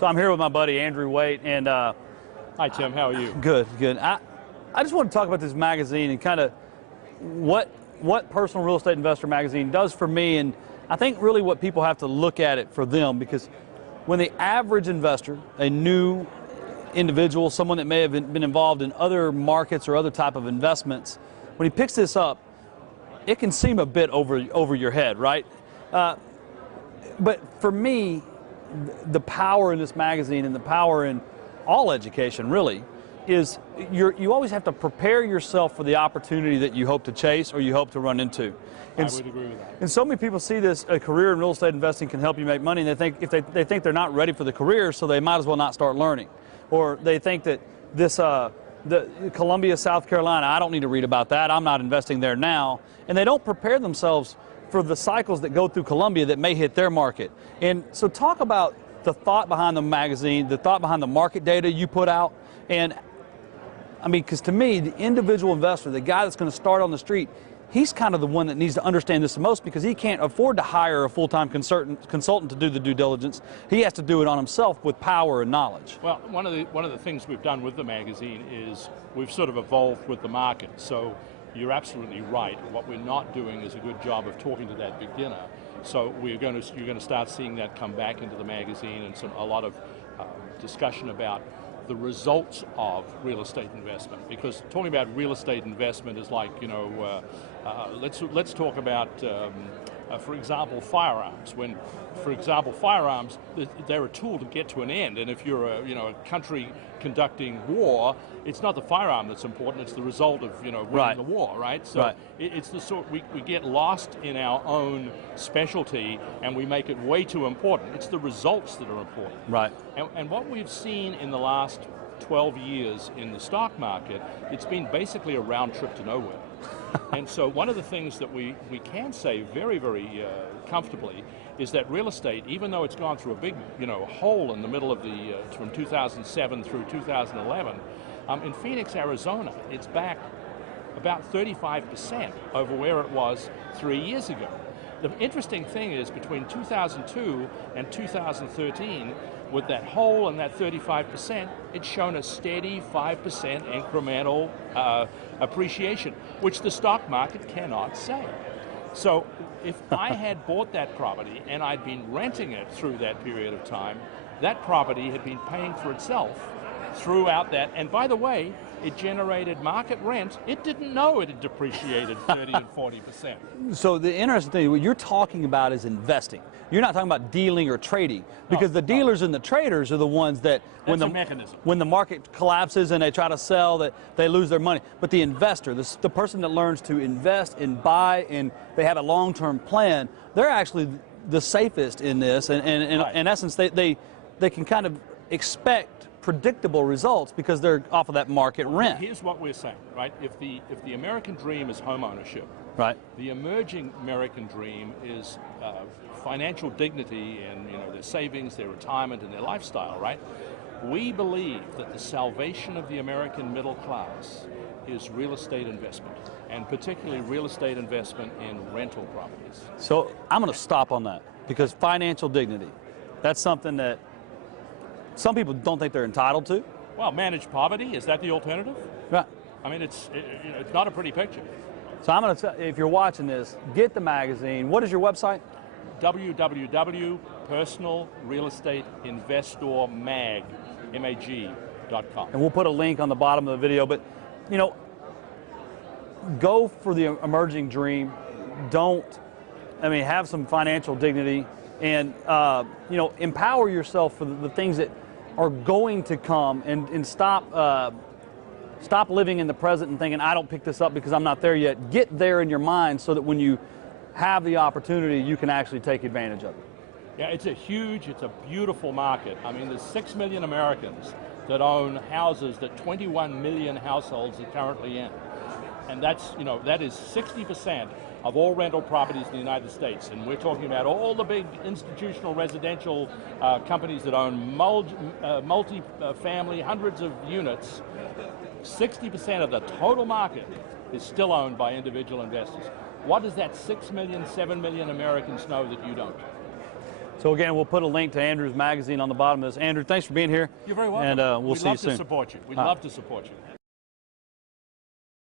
So I'm here with my buddy Andrew Waite, and hi Tim, how are you? Good, good. I just want to talk about this magazine and kind of what Personal Real Estate Investor magazine does for me, and I think really what people have to look at it for them, because when the average investor, a new individual, someone that may have been involved in other markets or other type of investments, when he picks this up, it can seem a bit over your head, right? But for me, the power in this magazine and the power in all education really is you always have to prepare yourself for the opportunity that you hope to chase or you hope to run into. And I would agree with that. And so many people see this, a career in real estate investing can help you make money, and they think they think they're not ready for the career, so they might as well not start learning. Or they think that this the Columbia, South Carolina, I don't need to read about that, I'm not investing there now. And they don't prepare themselves for the cycles that go through Columbia that may hit their market. And so talk about the thought behind the magazine, the thought behind the market data you put out. And I mean, because to me, the individual investor, the guy that's going to start on the street, he's kind of the one that needs to understand this the most, because he can't afford to hire a full-time consultant to do the due diligence. He has to do it on himself with power and knowledge. Well, one of the things we've done with the magazine is we've sort of evolved with the market. So you're absolutely right. What we're not doing is a good job of talking to that beginner. So you're going to start seeing that come back into the magazine, and a lot of discussion about the results of real estate investment. Because talking about real estate investment is like, you know, let's talk about, for example, firearms. When, for example, firearms, they're a tool to get to an end. And if you're a country conducting war, it's not the firearm that's important, it's the result of, winning the war, right? So it's the sort, we get lost in our own specialty and we make it way too important. It's the results that are important. Right. And what we've seen in the last 12 years in the stock market, it's been basically a round trip to nowhere. And so one of the things that we can say very, very comfortably is that real estate, even though it's gone through a big hole in the middle of the, from 2007 through 2011, in Phoenix, Arizona, it's back about 35% over where it was 3 years ago. The interesting thing is between 2002 and 2013, with that hole and that 35%, it's shown a steady 5% incremental appreciation, which the stock market cannot say. So if I had bought that property and I'd been renting it through that period of time, that property had been paying for itself throughout that. And by the way, it generated market rent. It didn't know it had depreciated 30 and 40%. So the interesting thing, what you're talking about is investing. You're not talking about dealing or trading, because the dealers and the traders are the ones that when the market collapses and they try to sell, that they lose their money. But the investor, the person that learns to invest and buy, and they have a long-term plan, they're actually the safest in this. And in essence, they can kind of expect predictable results because they're off of that market rent. Here's what we're saying, right? If the American dream is home ownership, right, the emerging American dream is financial dignity and their savings, their retirement, and their lifestyle, right? We believe that the salvation of the American middle class is real estate investment, and particularly real estate investment in rental properties. So I'm going to stop on that, because financial dignity, that's something that some people don't think they're entitled to. Well, managed poverty, is that the alternative? Right. I mean, it's not a pretty picture. So I'm going to, if you're watching this, get the magazine. What is your website? www.personalrealestateinvestormag.com. And we'll put a link on the bottom of the video. But, go for the emerging dream. Have some financial dignity, and empower yourself for the things that are going to come, and stop living in the present and thinking, I don't pick this up because I'm not there yet. Get there in your mind so that when you have the opportunity, you can actually take advantage of it. Yeah, it's a beautiful market. I mean, there's 6 million Americans that own houses that 21 million households are currently in. And that is 60% of all rental properties in the United States. And we're talking about all the big institutional residential companies that own multi-family, hundreds of units. 60% of the total market is still owned by individual investors. What does that 6 million, 7 million Americans know that you don't? So again, we'll put a link to Andrew's magazine on the bottom of this. Andrew, thanks for being here. You're very welcome. And we'll see you soon. We'd love to support you. We'd love to support you.